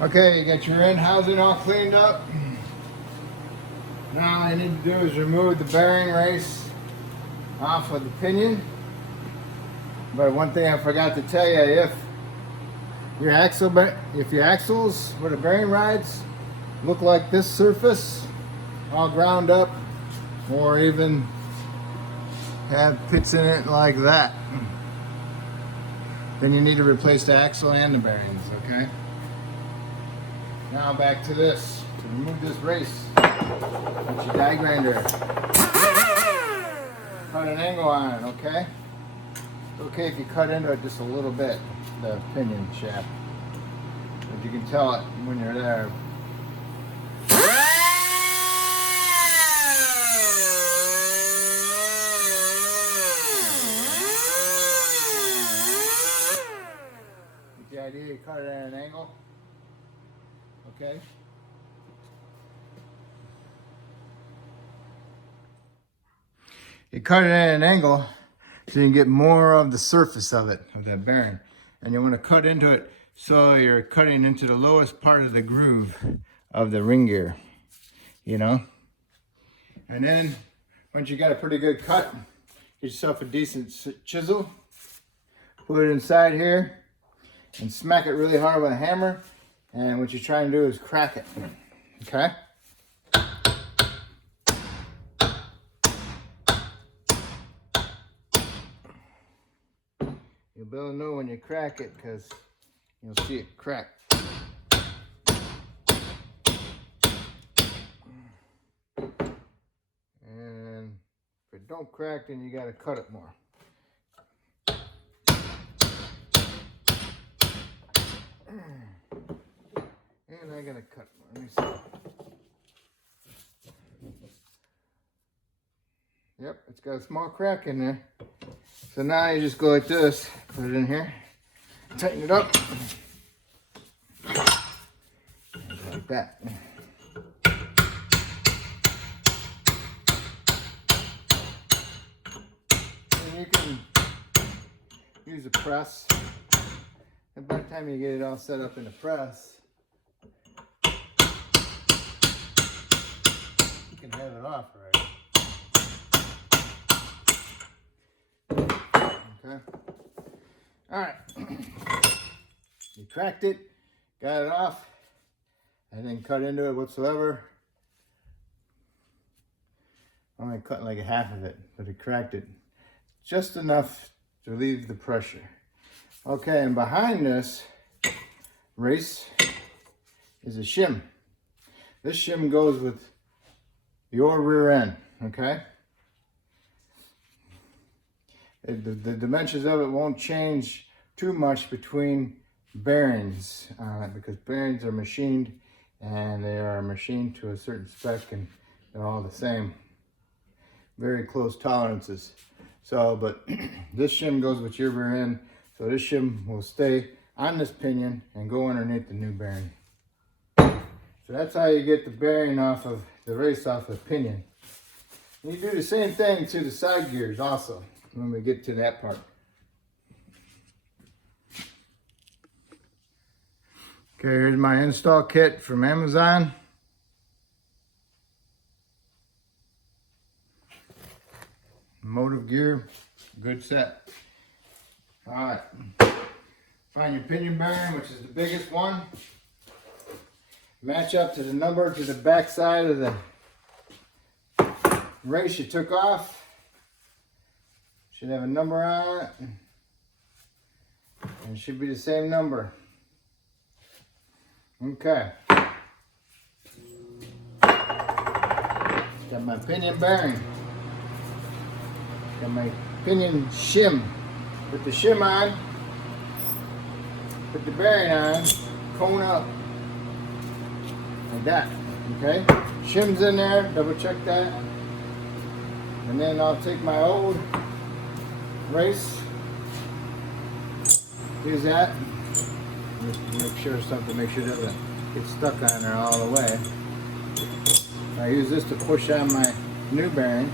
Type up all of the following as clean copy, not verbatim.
Okay, you got your end housing all cleaned up. Now all you need to do is remove the bearing race off of the pinion. But one thing I forgot to tell you, if your axles where the bearing rides look like this surface, all ground up, or even have pits in it like that, then you need to replace the axle and the bearings, okay? Now back to this. To remove this race, put your die grinder, cut an angle on it, okay? It's okay if you cut into it just a little bit, the pinion shaft. But you can tell it when you're there. Get the idea, you cut it at an angle, okay? You cut it at an angle so you can get more of the surface of it, of that bearing. And you want to cut into it so you're cutting into the lowest part of the groove of the ring gear, you know? And then once you got a pretty good cut, get yourself a decent chisel, put it inside here and smack it really hard with a hammer. And what you're trying to do is crack it, okay? You'll be able to know when you crack it because you'll see it crack. And if it don't crack, then you got to cut it more. And I got to cut more. Let me see. Yep, it's got a small crack in there. So now you just go like this, put it in here, tighten it up, like that. And you can use a press, and by the time you get it all set up in the press, you can have it off already. Okay. All right. You cracked it, got it off. I didn't cut into it whatsoever. I only cut like a half of it, but it cracked it just enough to relieve the pressure. Okay, and behind this race is a shim. This shim goes with your rear end, okay? The dimensions of it won't change too much between bearings because bearings are machined and they are machined to a certain spec and they're all the same. Very close tolerances. So, but this shim goes with your rear end, so this shim will stay on this pinion and go underneath the new bearing. So that's how you get the bearing off of the race off of the pinion. And you do the same thing to the side gears also when we get to that part. Okay, here's my install kit from Amazon. Motive gear, good set. All right, find your pinion bearing, which is the biggest one. Match up to the number to the back side of the race you took off. Should have a number on it. And it should be the same number. Okay. Got my pinion bearing. Got my pinion shim. Put the shim on. Put the bearing on. Cone up. Like that. Okay. Shim's in there. Double check that. And then I'll take my old race. Use that. Just make sure something. Make sure it doesn't get stuck on there all the way. I use this to push on my new bearing.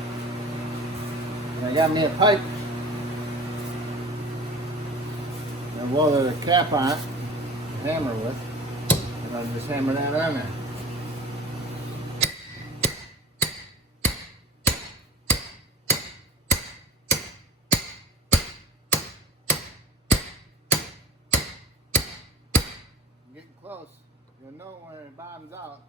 And I got me a pipe. And welded a cap on it, a hammer with. And I'll just hammer that on there. Getting close. You'll know when it bottoms out.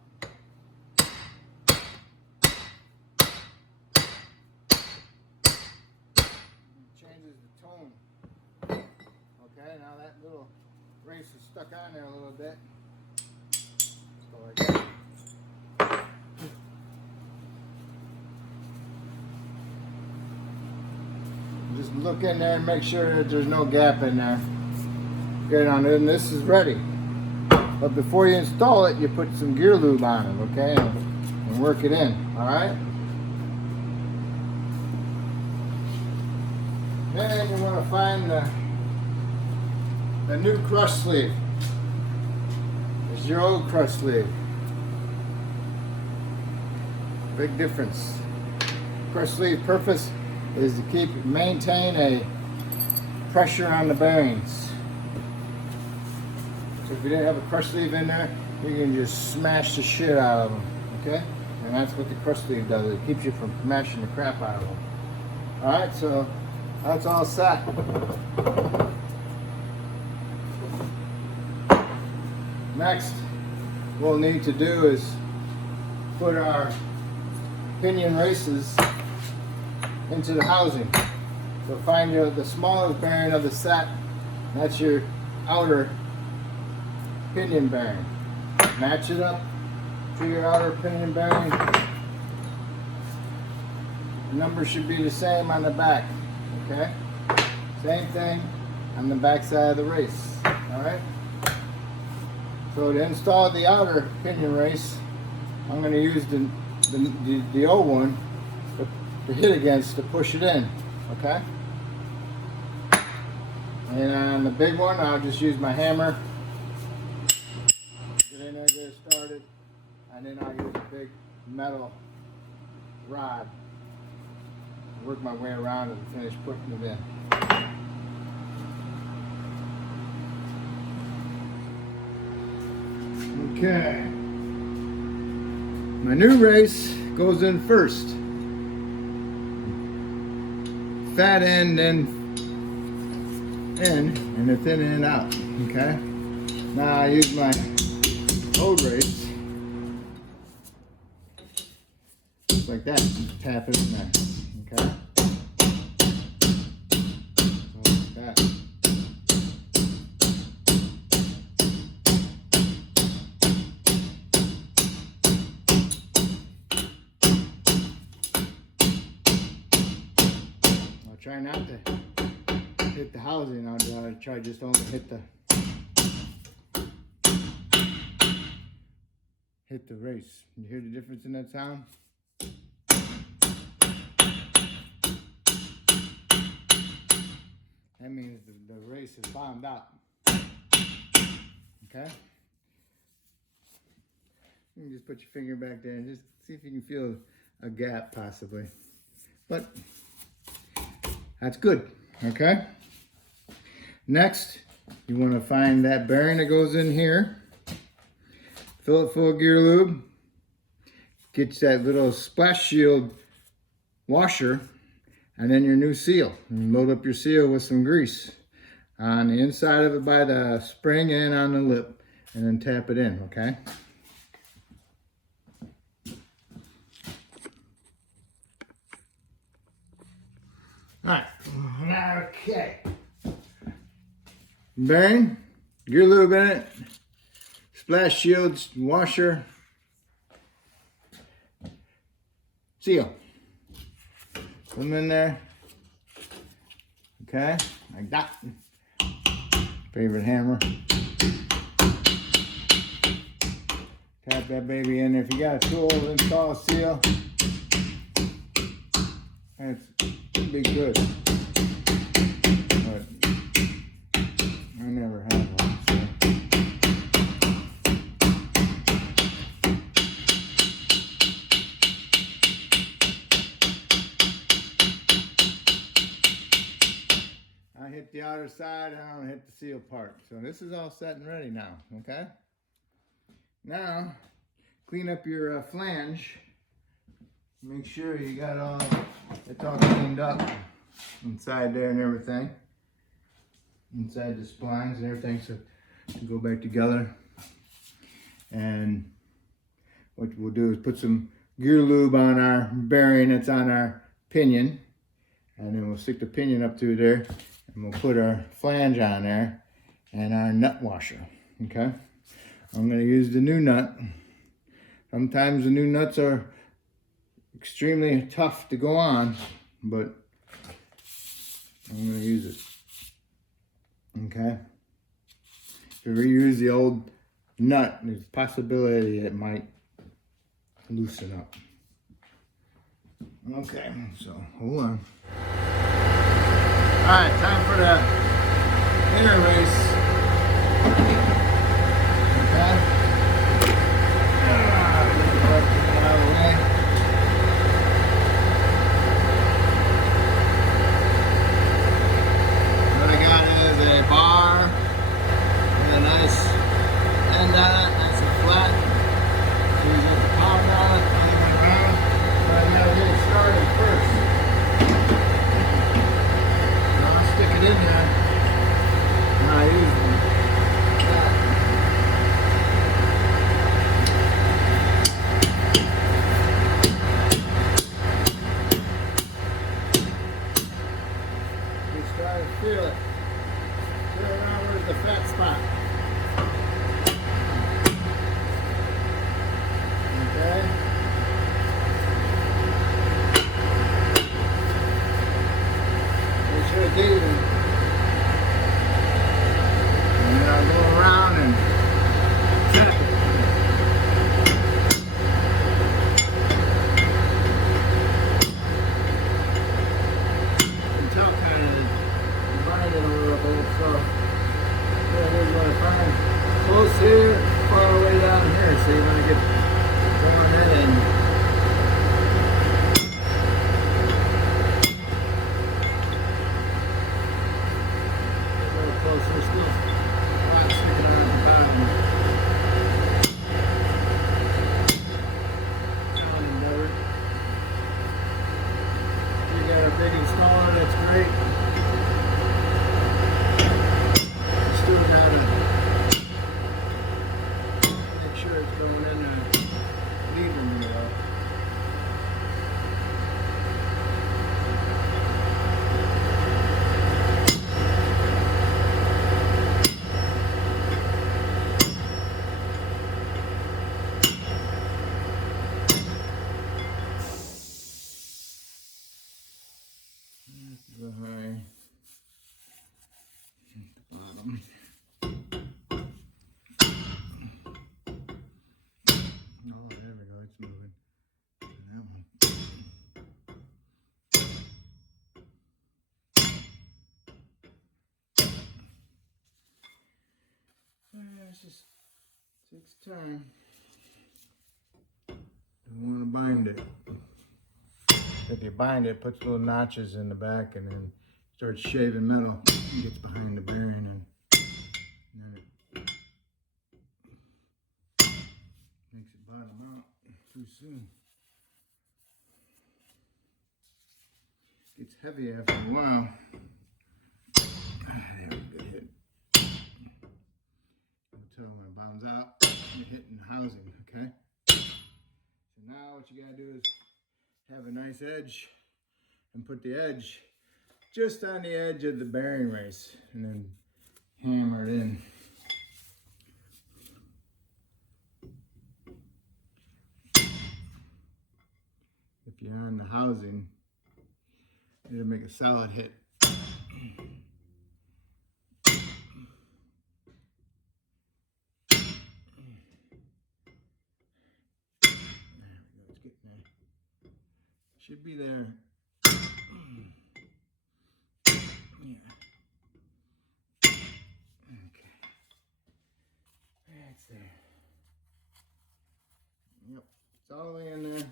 Changes the tone. Okay, now that little race is stuck on there a little bit. So like that. Just look in there and make sure that there's no gap in there. Good on it, and this is ready. But before you install it, you put some gear lube on it, okay, and work it in. All right. Then you want to find the new crush sleeve. This is your old crush sleeve. Big difference. Crush sleeve purpose is to maintain a pressure on the bearings. So if you didn't have a crush sleeve in there, you can just smash the shit out of them, okay? And that's what the crush sleeve does. It keeps you from smashing the crap out of them. All right, so that's all set. Next, what we'll need to do is put our pinion races into the housing. So find the smallest bearing of the set. That's your outer pinion bearing. Match it up to your outer pinion bearing. The number should be the same on the back. Okay? Same thing on the back side of the race. Alright? So to install the outer pinion race, I'm going to use the old one to hit against to push it in. Okay? And on the big one, I'll just use my hammer. Get in there, get it started. And then I'll use a big metal rod. Work my way around and finish putting it in. Okay. My new race goes in first. Fat end, then in, and the thin end out. Okay. Now I use my old race. Just like that. Just tap it in there. Okay. Like that. I'll try not to hit the housing. I'll try just only hit the race. You hear the difference in that sound? That means the race is bottomed out. Okay? You can just put your finger back there and just see if you can feel a gap possibly. But that's good. Okay? Next, you want to find that bearing that goes in here. Fill it full of gear lube. Get that little splash shield washer. And then your new seal. And load up your seal with some grease on the inside of it by the spring and on the lip. And then tap it in, okay? Alright, okay. Bearing, gear lube in it, splash shields, washer, seal. Put them in there. Okay, like that. Favorite hammer. Tap that baby in there. If you got a tool to install a seal, it's be good. But I never had one. So. I hit the outer side and I don't hit the seal part. So this is all set and ready now, okay? Now, clean up your flange. Make sure you got it's all cleaned up inside there and everything. Inside the splines and everything, so to go back together. And what we'll do is put some gear lube on our bearing that's on our pinion. And then we'll stick the pinion up through there, and we'll put our flange on there and our nut washer, okay? I'm gonna use the new nut. Sometimes the new nuts are extremely tough to go on, but I'm gonna use it, okay? If you reuse the old nut, there's a possibility it might loosen up. Okay, so hold on. All right, time for the inner race. Okay. What I got is a bar with a nice end on it, nice and flat. So you get the power on it, but I gotta get it started first. Stick it in there. And I use that. Just try to feel it. Feel around where's the fat spot. Okay. Make sure it's even. And then I'll go around and tap it. You can tell kind of divided a little bit, so there it is what I find. Close here, far away down here, so you want to get going in and closer still. Not sticking out the bottom. Sounding better. If you got a big and smaller, that's great. Just doing that to make sure it's going in there evenly up. The high at the bottom. Oh, there we go, it's moving. And that one. It's just takes time. Don't want to bind it. If you bind it, it puts little notches in the back and then starts shaving metal and gets behind the bearing and then it makes it bottom out too soon. Gets heavy after a while. There we go, hit. I'll tell when it bottoms out, you're hitting the housing, okay? So now what you gotta do is have a nice edge and put the edge just on the edge of the bearing race and then hammer it in. If you're on the housing, it'll make a solid hit. Should be there. Yeah. Okay. That's there. Yep. It's all the way in there.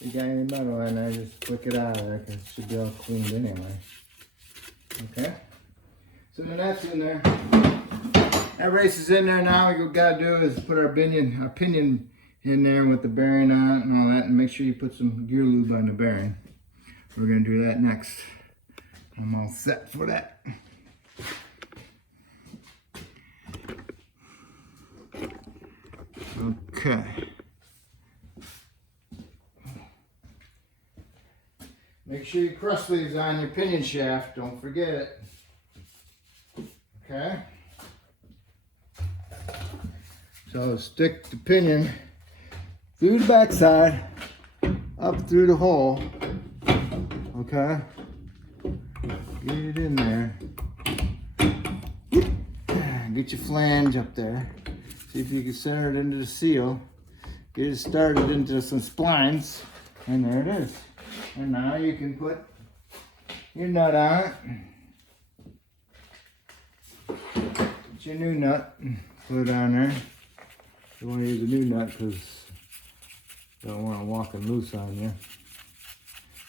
If you got any metal in there, just flick it out of there because it should be all cleaned anyway. Okay. So then that's in there. That race is in there now. What we gotta do is put our pinion in there with the bearing on it and all that, and make sure you put some gear lube on the bearing. We're gonna do that next. I'm all set for that. Okay. Make sure your cross sleeves on your pinion shaft. Don't forget it. Okay. So stick the pinion through the backside, up through the hole. Okay. Get it in there. Get your flange up there. See if you can center it into the seal. Get it started into some splines. And there it is. And now you can put your nut on it. Get your new nut. Put it on there. You want to use a new nut because you don't want it walking loose on you.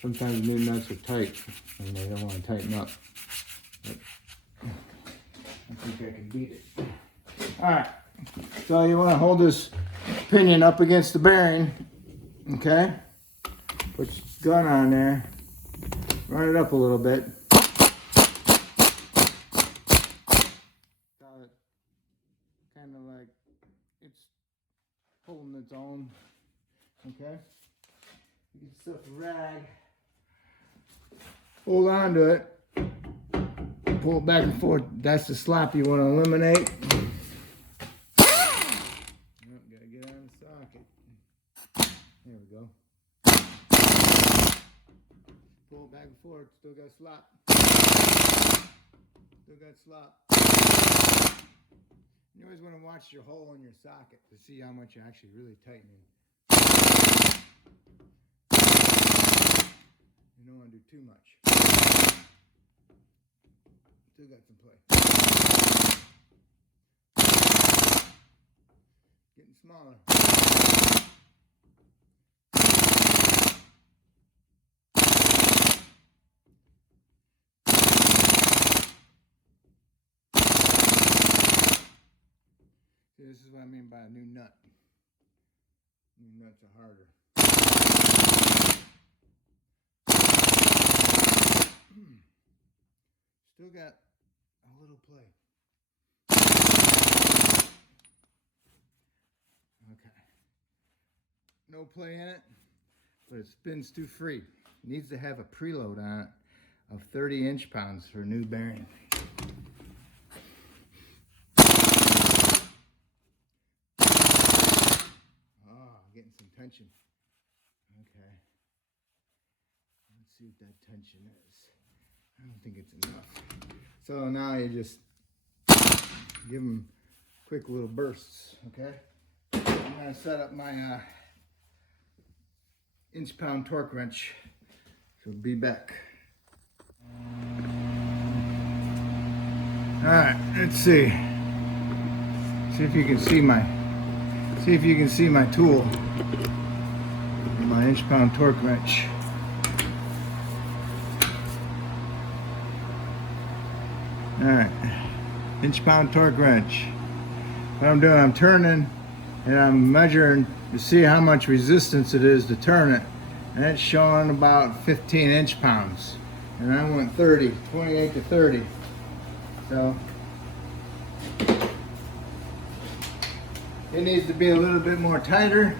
Sometimes new nuts are tight and they don't want to tighten up. But I think I can beat it. Alright, so you want to hold this pinion up against the bearing, okay? Put your gun on there, run it up a little bit. Kind of like it's holding its own, okay? You can stuff a rag, hold on to it, pull it back and forth. That's the slop you want to eliminate. Gotta get out of the socket. There we go. Pull it back and forth. Still got slop. Still got slop. You always want to watch your hole in your socket to see how much you're actually really tightening. You don't want to do too much. Still got some play. Getting smaller. See, this is what I mean by a new nut. New nuts are harder. Still got a little play. Okay. No play in it, but it spins too free. It needs to have a preload on it of 30 inch-pounds for a new bearing. Getting some tension. Okay. Let's see what that tension is. I don't think it's enough. So now you just give them quick little bursts, okay? I'm going to set up my inch-pound torque wrench. So be back. All right, let's see. See if you can see my tool. My inch-pound torque wrench. All right, inch-pound torque wrench. What I'm doing, I'm turning and I'm measuring to see how much resistance it is to turn it, and it's showing about 15 inch-pounds. And I went 30, 28 to 30. So it needs to be a little bit more tighter.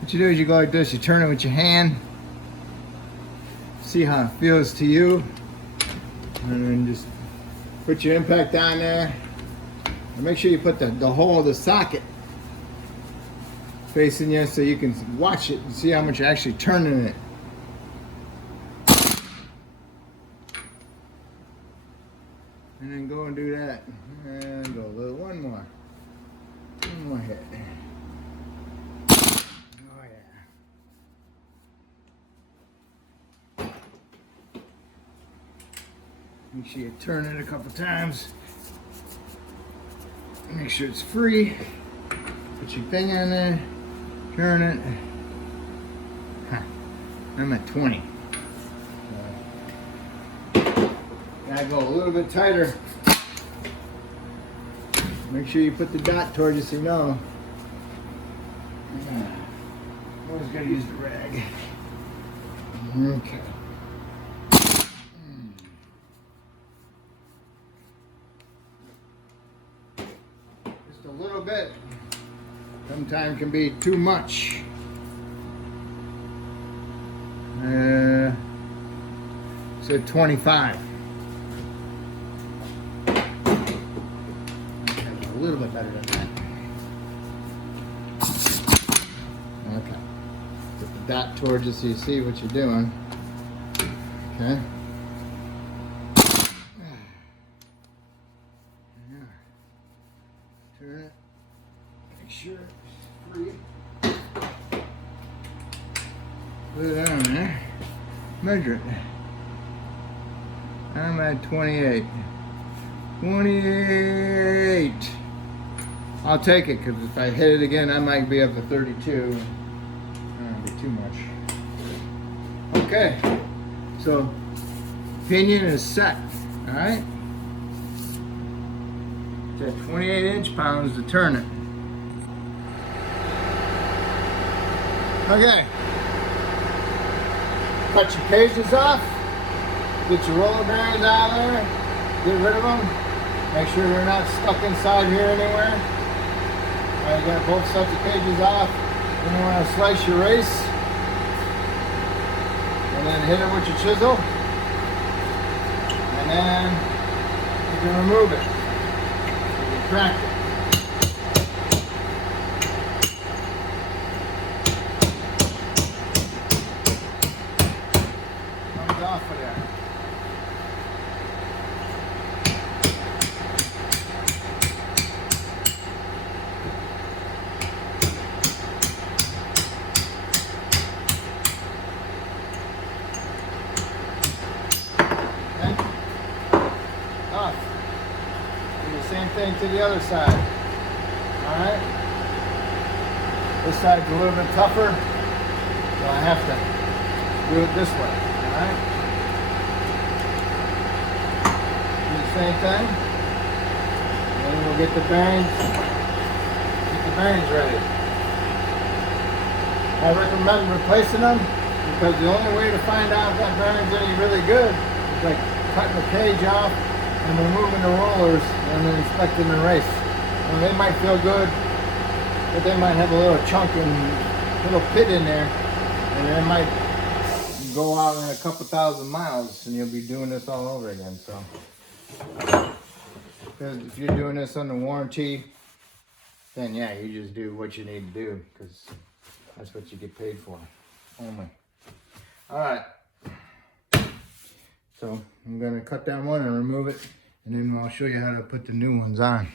What you do is you go like this, you turn it with your hand, see how it feels to you, and then just put your impact on there. And make sure you put the hole of the socket facing you so you can watch it and see how much you're actually turning it. And then go and do that. And go a little, one more hit. Oh yeah. Make sure you turn it a couple times. Make sure it's free. Put your thing on there. Turn it. Huh. I'm at 20. Gotta go a little bit tighter. Make sure you put the dot towards you so you know. Always gotta use the rag. Okay. Just a little bit. Sometimes can be too much. So 25. A little bit better than that. Okay. Put the dot towards you so you see what you're doing. Okay. Turn it. Make sure it's free. Put it on there. Measure it. I'm at 28. 28. I'll take it because if I hit it again, I might be up to 32. That'll be too much. Okay. So, pinion is set. All right. It's at 28 inch-pounds to turn it. Okay. Cut your cages off. Get your roller bearings out of there. Get rid of them. Make sure they're not stuck inside here anywhere. All right, you got both sets of cages off. Then you want to slice your race. And then hit it with your chisel. And then you can remove it. You can crack it. Comes off of there. Same thing to the other side. Alright? This side's a little bit tougher, so I have to do it this way. Alright? Do the same thing. And then we'll get the bearings ready. I recommend replacing them because the only way to find out if that bearing's any really good is like cutting the cage off and removing the rollers and then inspecting the race. And they might feel good, but they might have a little chunk and little pit in there, and it might go out in a couple thousand miles, and you'll be doing this all over again. So, because if you're doing this under warranty, then yeah, you just do what you need to do because that's what you get paid for, only. All right. So I'm going to cut that one and remove it, and then I'll show you how to put the new ones on.